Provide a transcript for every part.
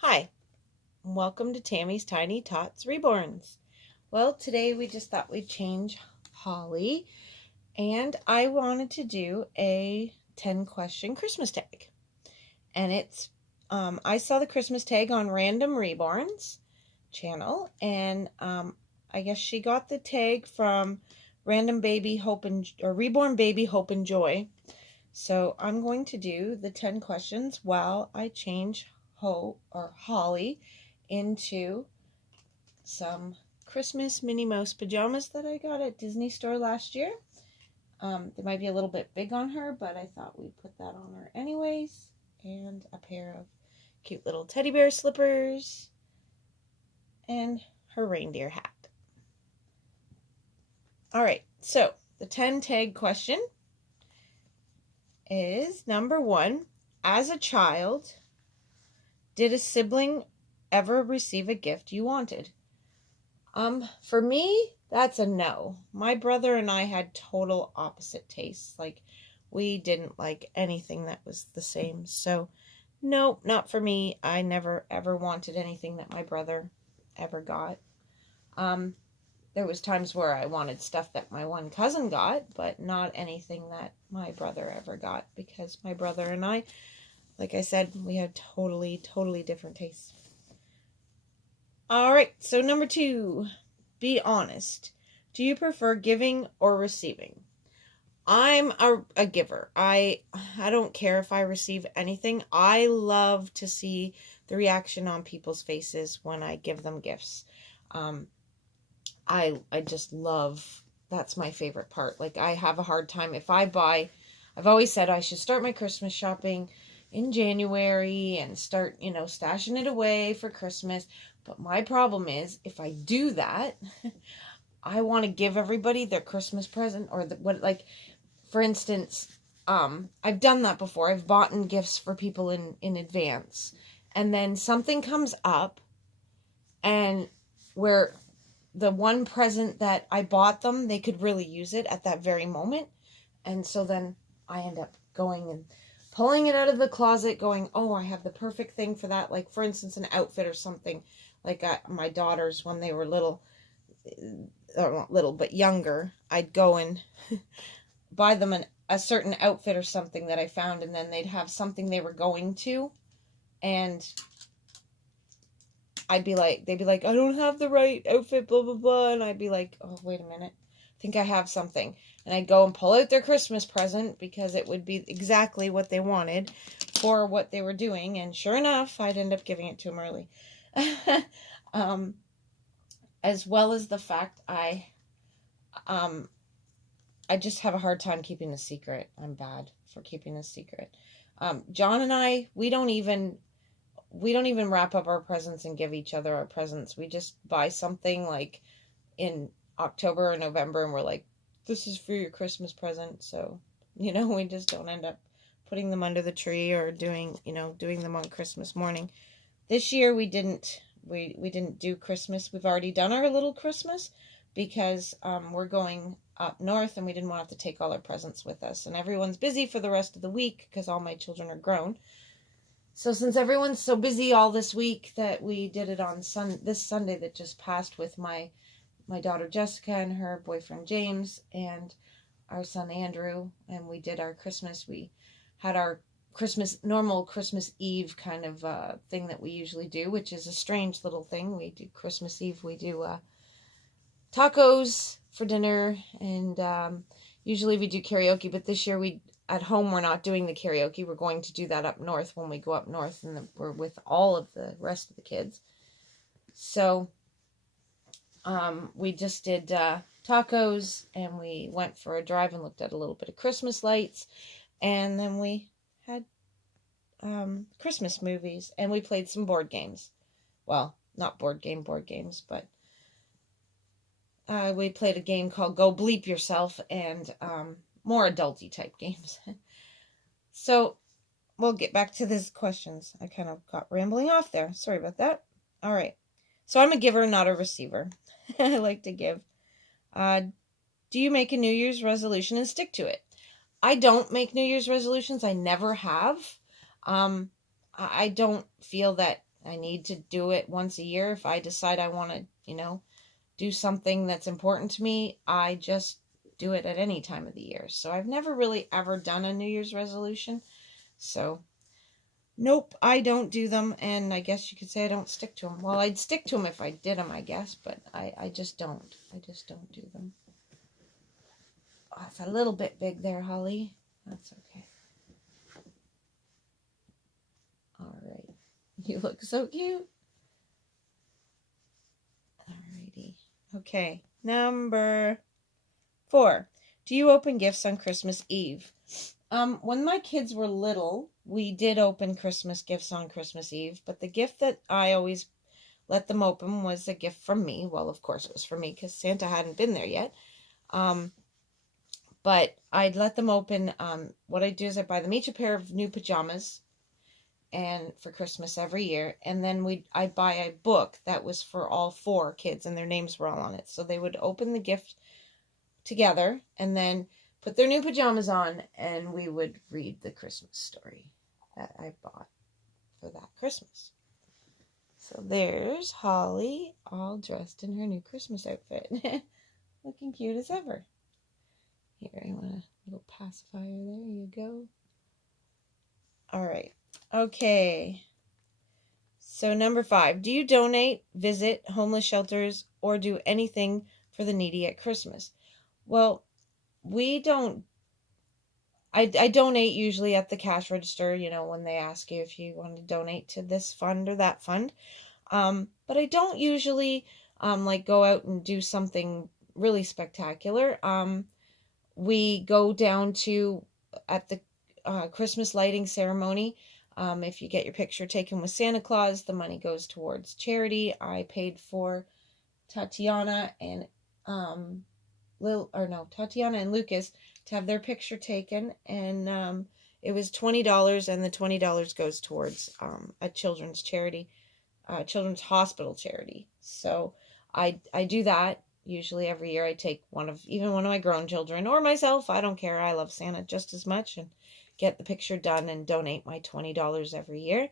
Hi, and welcome to Tammy's Tiny Tots Reborns. Well, today we just thought we'd change Holly, and I wanted to do a 10-question Christmas tag. And I saw the Christmas tag on Random Reborns channel, and I guess she got the tag from Random Baby Hope or Reborn Baby Hope and Joy. So I'm going to do the 10 questions while I change Holly into some Christmas Minnie Mouse pajamas that I got at Disney Store last year. They might be a little bit big on her, but I thought we'd put that on her anyways. And a pair of cute little teddy bear slippers and her reindeer hat. Alright, so the 10 tag question is number 1. As a child, did a sibling ever receive a gift you wanted? For me, that's a no. My brother and I had total opposite tastes. Like, we didn't like anything that was the same. So, no, not for me. I never ever wanted anything that my brother ever got. There was times where I wanted stuff that my one cousin got, but not anything that my brother ever got, because my brother and I, like I said, we had totally different tastes. Alright, so number 2, be honest. Do you prefer giving or receiving? I'm a giver. I don't care if I receive anything. I love to see the reaction on people's faces when I give them gifts. I just love, that's my favorite part. Like, I have a hard time if I've always said I should start my Christmas shopping in January and start, stashing it away for Christmas. But my problem is, if I do that, I want to give everybody their Christmas present, or for instance, I've done that before. I've bought gifts for people in advance, and then something comes up, and where the one present that I bought them, they could really use it at that very moment. And so then I end up going and pulling it out of the closet going, oh, I have the perfect thing for that. Like, for instance, an outfit or something. Like my daughters, when they were little, not little, but younger, I'd go and buy them a certain outfit or something that I found, and then they'd have something they were going to, and they'd be like, I don't have the right outfit, blah, blah, blah. And I'd be like, oh, wait a minute. I think I have something. And I'd go and pull out their Christmas present, because it would be exactly what they wanted for what they were doing. And sure enough, I'd end up giving it to them early. As well as the fact I just have a hard time keeping a secret. I'm bad for keeping a secret. John and I, we don't even wrap up our presents and give each other our presents. We just buy something like in October or November, and we're like, this is for your Christmas present. So, we just don't end up putting them under the tree or doing them on Christmas morning. This year we didn't do Christmas. We've already done our little Christmas, because we're going up north, and we didn't want to have to take all our presents with us. And everyone's busy for the rest of the week, because all my children are grown. So since everyone's so busy all this week, that we did it on this Sunday that just passed, with my daughter Jessica and her boyfriend James and our son Andrew, and we did our Christmas. We had our normal Christmas Eve kind of thing that we usually do, which is a strange little thing. We do Christmas Eve, we do tacos for dinner, and usually we do karaoke, but this year at home we're not doing the karaoke. We're going to do that up north when we go up north, and we're with all of the rest of the kids. So we just did tacos, and we went for a drive and looked at a little bit of Christmas lights, and then we had Christmas movies, and we played some board games. Well, not board games, but we played a game called Go Bleep Yourself, and more adulty type games. So we'll get back to these questions. I kind of got rambling off there. Sorry about that. All right. So I'm a giver, not a receiver. I like to give. Do you make a New Year's resolution and stick to it? I don't make New Year's resolutions. I never have. I don't feel that I need to do it once a year. If I decide I want to, do something that's important to me, I just do it at any time of the year. So I've never really ever done a New Year's resolution. So nope, I don't do them, and I guess you could say I don't stick to them. Well, I'd stick to them if I did them, I guess, but I just don't. I just don't do them. Oh, it's a little bit big there, Holly. That's okay. All right. You look so cute. Alrighty. Okay, number 4. Do you open gifts on Christmas Eve? When my kids were little, we did open Christmas gifts on Christmas Eve, but the gift that I always let them open was a gift from me. Well, of course it was for me because Santa hadn't been there yet. But I'd let them open, what I do is I buy them each a pair of new pajamas and for Christmas every year. And then I buy a book that was for all 4 kids and their names were all on it. So they would open the gift together and then put their new pajamas on, and we would read the Christmas story that I bought for that Christmas. So there's Holly, all dressed in her new Christmas outfit. Looking cute as ever. Here, I want a little pacifier there. You go. All right. Okay. So number 5. Do you donate, visit homeless shelters, or do anything for the needy at Christmas? Well, we don't. I donate usually at the cash register, when they ask you if you want to donate to this fund or that fund. But I don't usually go out and do something really spectacular. We go down to at the Christmas lighting ceremony. If you get your picture taken with Santa Claus, the money goes towards charity. I paid for Tatiana and Tatiana and Lucas to have their picture taken, and it was $20, and the $20 goes towards a children's charity, children's hospital charity. So I do that usually every year. I take one of my grown children or myself. I don't care. I love Santa just as much, and get the picture done and donate my $20 every year.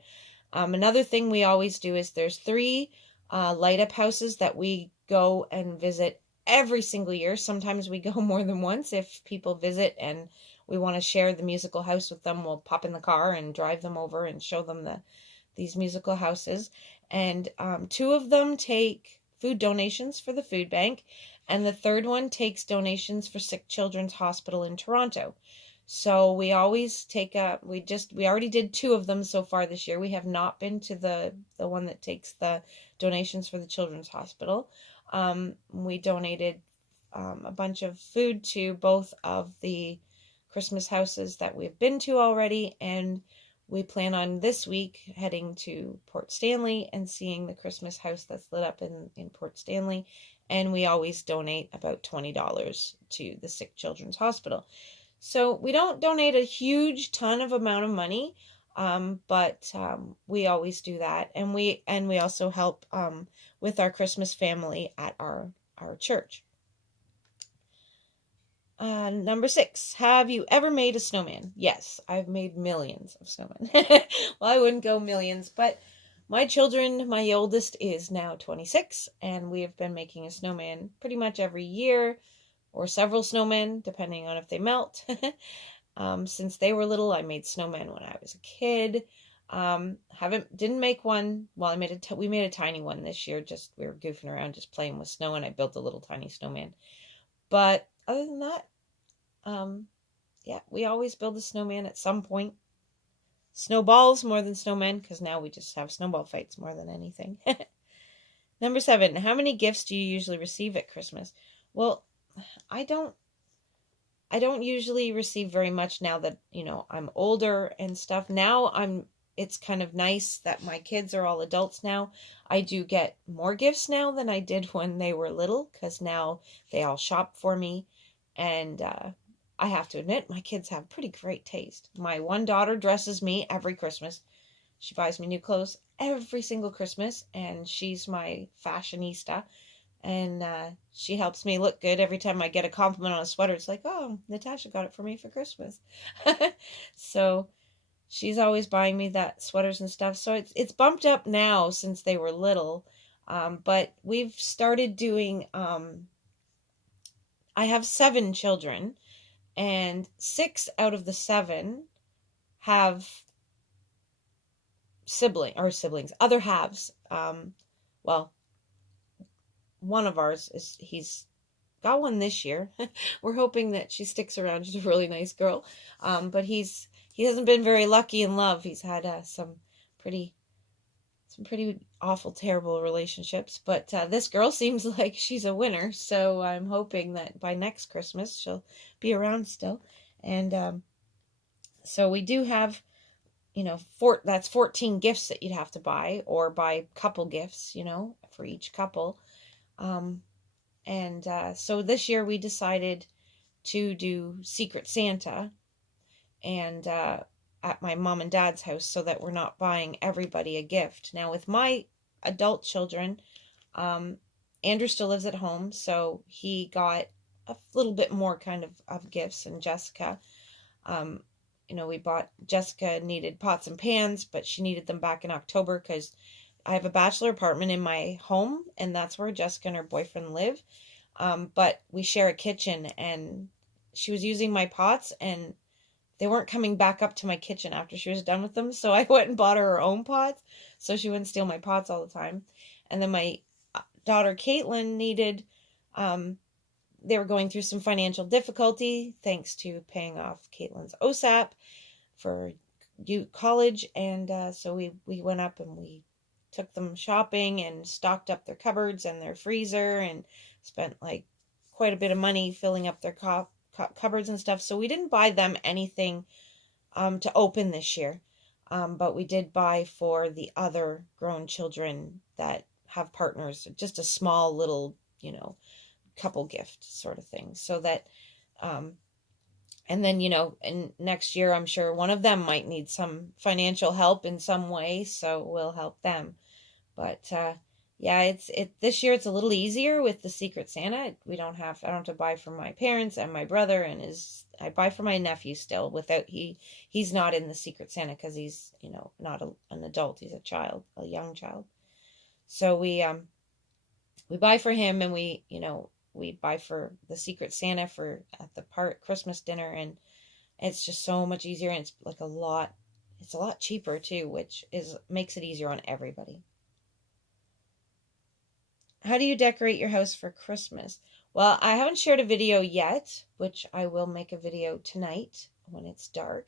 Another thing we always do is there's 3 light up houses that we go and visit every single year. Sometimes we go more than once. If people visit and we want to share the musical house with them, we'll pop in the car and drive them over and show them these musical houses. And 2 of them take food donations for the food bank, and the 3rd one takes donations for Sick Children's Hospital in Toronto. So we always take we already did 2 of them so far this year. We have not been to the one that takes the donations for the Children's Hospital. We donated a bunch of food to both of the Christmas houses that we've been to already, and we plan on this week heading to Port Stanley and seeing the Christmas house that's lit up in Port Stanley, and we always donate about $20 to the Sick Children's Hospital. So we don't donate a huge ton of amount of money, but we always do that, and we also help with our Christmas family at our church. Number 6, have you ever made a snowman? Yes, I've made millions of snowmen. Well, I wouldn't go millions, but my oldest is now 26, and we have been making a snowman pretty much every year, or several snowmen, depending on if they melt. Since they were little, I made snowmen when I was a kid. Didn't make one. Well, we made a tiny one this year. We were goofing around, just playing with snow, and I built a little tiny snowman. But other than that, we always build a snowman at some point. Snowballs more than snowmen, because now we just have snowball fights more than anything. Number 7, how many gifts do you usually receive at Christmas? Well, I don't usually receive very much now that, I'm older and stuff. Now it's kind of nice that my kids are all adults now. I do get more gifts now than I did when they were little, because now they all shop for me. And I have to admit, my kids have pretty great taste. My one daughter dresses me every Christmas. She buys me new clothes every single Christmas, and she's my fashionista. And she helps me look good every time I get a compliment on a sweater. It's like, oh, Natasha got it for me for Christmas. So she's always buying me that sweaters and stuff. So it's bumped up now since they were little. But we've started doing, I have 7 children, and 6 out of the 7 have siblings, other halves. Well, one of ours he's got one this year. We're hoping that she sticks around. She's a really nice girl. But he hasn't been very lucky in love. He's had some pretty awful, terrible relationships. But this girl seems like she's a winner. So I'm hoping that by next Christmas she'll be around still. And so we do have, that's 14 gifts that you'd have to buy, or buy couple gifts, for each couple. So this year we decided to do Secret Santa, and at my mom and dad's house, so that we're not buying everybody a gift. Now with my adult children, Andrew still lives at home, so he got a little bit more kind of gifts, and Jessica, Jessica needed pots and pans, but she needed them back in October because I have a bachelor apartment in my home, and that's where Jessica and her boyfriend live. But we share a kitchen, and she was using my pots, and they weren't coming back up to my kitchen after she was done with them. So I went and bought her own pots so she wouldn't steal my pots all the time. And then my daughter Caitlin needed, they were going through some financial difficulty thanks to paying off Caitlin's OSAP for college. And so we went up and we took them shopping and stocked up their cupboards and their freezer, and spent like quite a bit of money filling up their cupboards and stuff. So we didn't buy them anything to open this year. But we did buy for the other grown children that have partners, just a small little, couple gift sort of thing. So that, and then, and next year, I'm sure one of them might need some financial help in some way. So we'll help them. But, yeah, this year it's a little easier with the Secret Santa. I don't have to buy for my parents and my brother, and I buy for my nephew still he's not in the Secret Santa because he's, not an adult. He's a young child. So we buy for him, and we buy for the Secret Santa at the Christmas dinner, and it's just so much easier, and it's a lot cheaper too, which makes it easier on everybody. How do you decorate your house for Christmas? Well, I haven't shared a video yet, which I will make a video tonight when it's dark.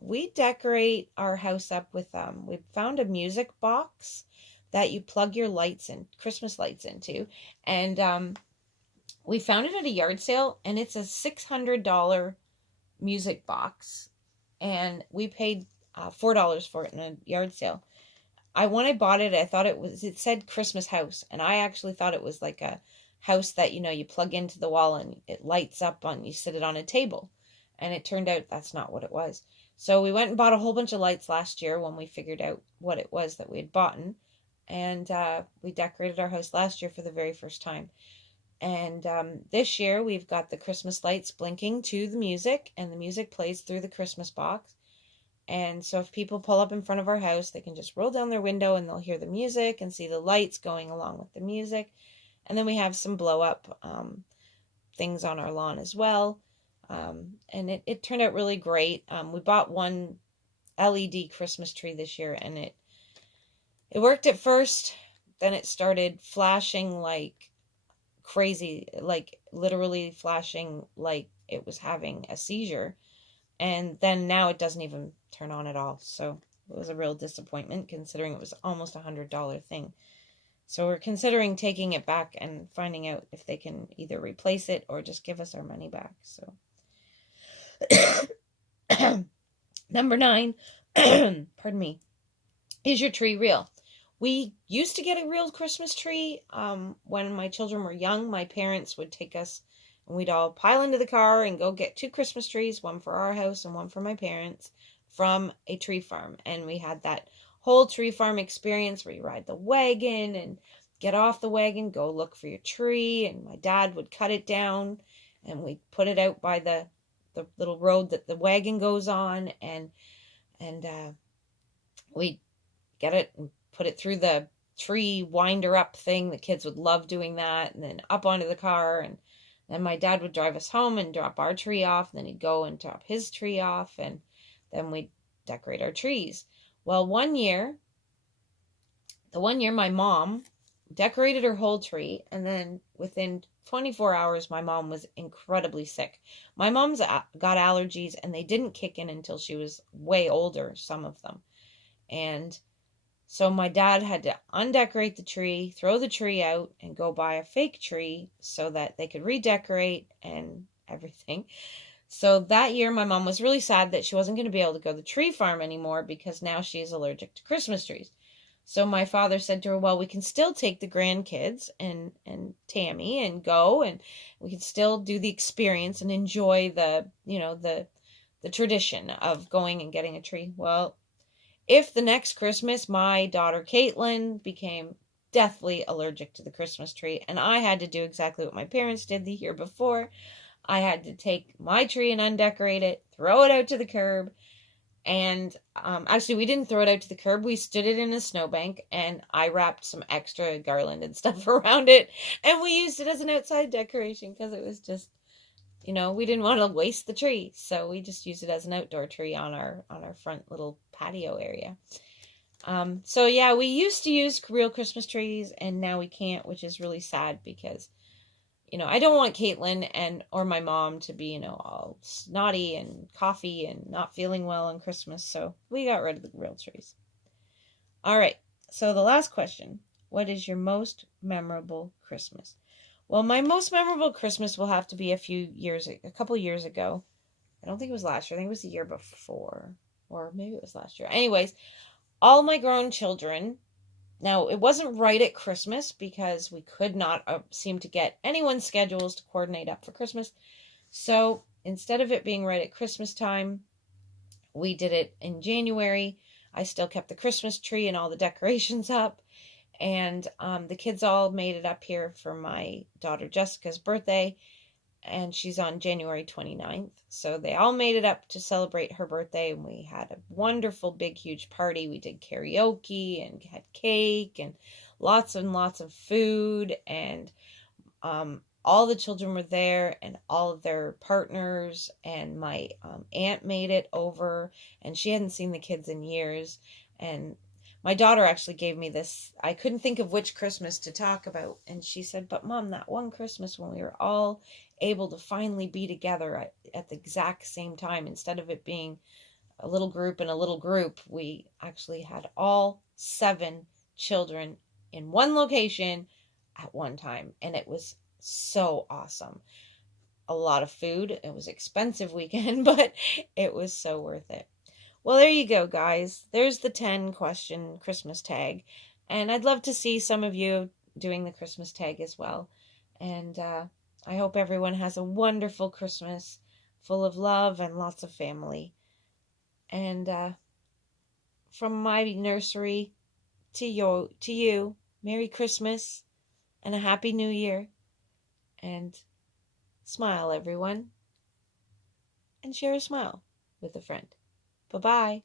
We decorate our house up with, we found a music box that you plug your Christmas lights into. And we found it at a yard sale, and it's a $600 music box. And we paid $4 for it in a yard sale. When I bought it, I thought it said Christmas house, and I actually thought it was like a house that, you plug into the wall and it lights up you sit it on a table. And it turned out that's not what it was. So we went and bought a whole bunch of lights last year when we figured out what it was that we had bought. And we decorated our house last year for the very first time. And this year we've got the Christmas lights blinking to the music, and the music plays through the Christmas box. And so if people pull up in front of our house, they can just roll down their window and they'll hear the music and see the lights going along with the music. And then we have some blow up things on our lawn as well. And it turned out really great. We bought one LED Christmas tree this year, and it worked at first. Then it started flashing like crazy, like literally flashing like it was having a seizure. And then now it doesn't even turn on at all. So it was a real disappointment, considering it was almost $100 thing. So we're considering taking it back and finding out if they can either replace it or just give us our money back. So number 9, pardon me, is your tree real? We used to get a real Christmas tree. When my children were young, my parents would take us, and we'd all pile into the car and go get 2 Christmas trees, one for our house and one for my parents, from a tree farm. And we had that whole tree farm experience where you ride the wagon and get off the wagon, go look for your tree, and my dad would cut it down, and we'd put it out by the little road that the wagon goes on, and And we get it and put it through the tree winder up thing. The kids would love doing that. And then up onto the car. And then my dad would drive us home and drop our tree off. And then he'd go and drop his tree off. And then we'd decorate our trees. Well, the one year my mom decorated her whole tree. And then within 24 hours, my mom was incredibly sick. My mom's got allergies and they didn't kick in until she was way older, some of them. And so my dad had to undecorate the tree, throw the tree out, and go buy a fake tree so that they could redecorate and everything. So that year, my mom was really sad that she wasn't going to be able to go to the tree farm anymore because now she's allergic to Christmas trees. So my father said to her, well, we can still take the grandkids and Tammy and go, and we can still do the experience and enjoy the tradition of going and getting a tree. Well, if the next Christmas, my daughter Caitlin became deathly allergic to the Christmas tree, and I had to do exactly what my parents did the year before. I had to take my tree and undecorate it, throw it out to the curb, and actually we didn't throw it out to the curb. We stood it in a snowbank, and I wrapped some extra garland and stuff around it, and we used it as an outside decoration because it was just, we didn't want to waste the tree, so we just used it as an outdoor tree on our front little patio area. So yeah, we used to use real Christmas trees, and now we can't, which is really sad because, I don't want Caitlin or my mom to be, all snotty and coughy and not feeling well on Christmas, so we got rid of the real trees. All right, so the last question: what is your most memorable Christmas? Well, my most memorable Christmas will have to be a couple years ago. I don't think it was last year. I think it was the year before, or maybe it was last year. Anyways, all my grown children. Now, it wasn't right at Christmas because we could not seem to get anyone's schedules to coordinate up for Christmas. So instead of it being right at Christmas time, we did it in January. I still kept the Christmas tree and all the decorations up. And the kids all made it up here for my daughter Jessica's birthday, and she's on January 29th. So they all made it up to celebrate her birthday, and we had a wonderful, big, huge party. We did karaoke and had cake and lots of food, and all the children were there, and all of their partners, and my aunt made it over, and she hadn't seen the kids in years, and my daughter actually gave me this. I couldn't think of which Christmas to talk about. And she said, but Mom, that one Christmas when we were all able to finally be together at the exact same time, instead of it being a little group and a little group, we actually had all 7 children in one location at one time. And it was so awesome. A lot of food. It was an expensive weekend, but it was so worth it. Well, there you go, guys. There's the 10-question Christmas tag. And I'd love to see some of you doing the Christmas tag as well. And I hope everyone has a wonderful Christmas full of love and lots of family. And from my nursery to you, Merry Christmas and a Happy New Year. And smile, everyone. And share a smile with a friend. Bye-bye.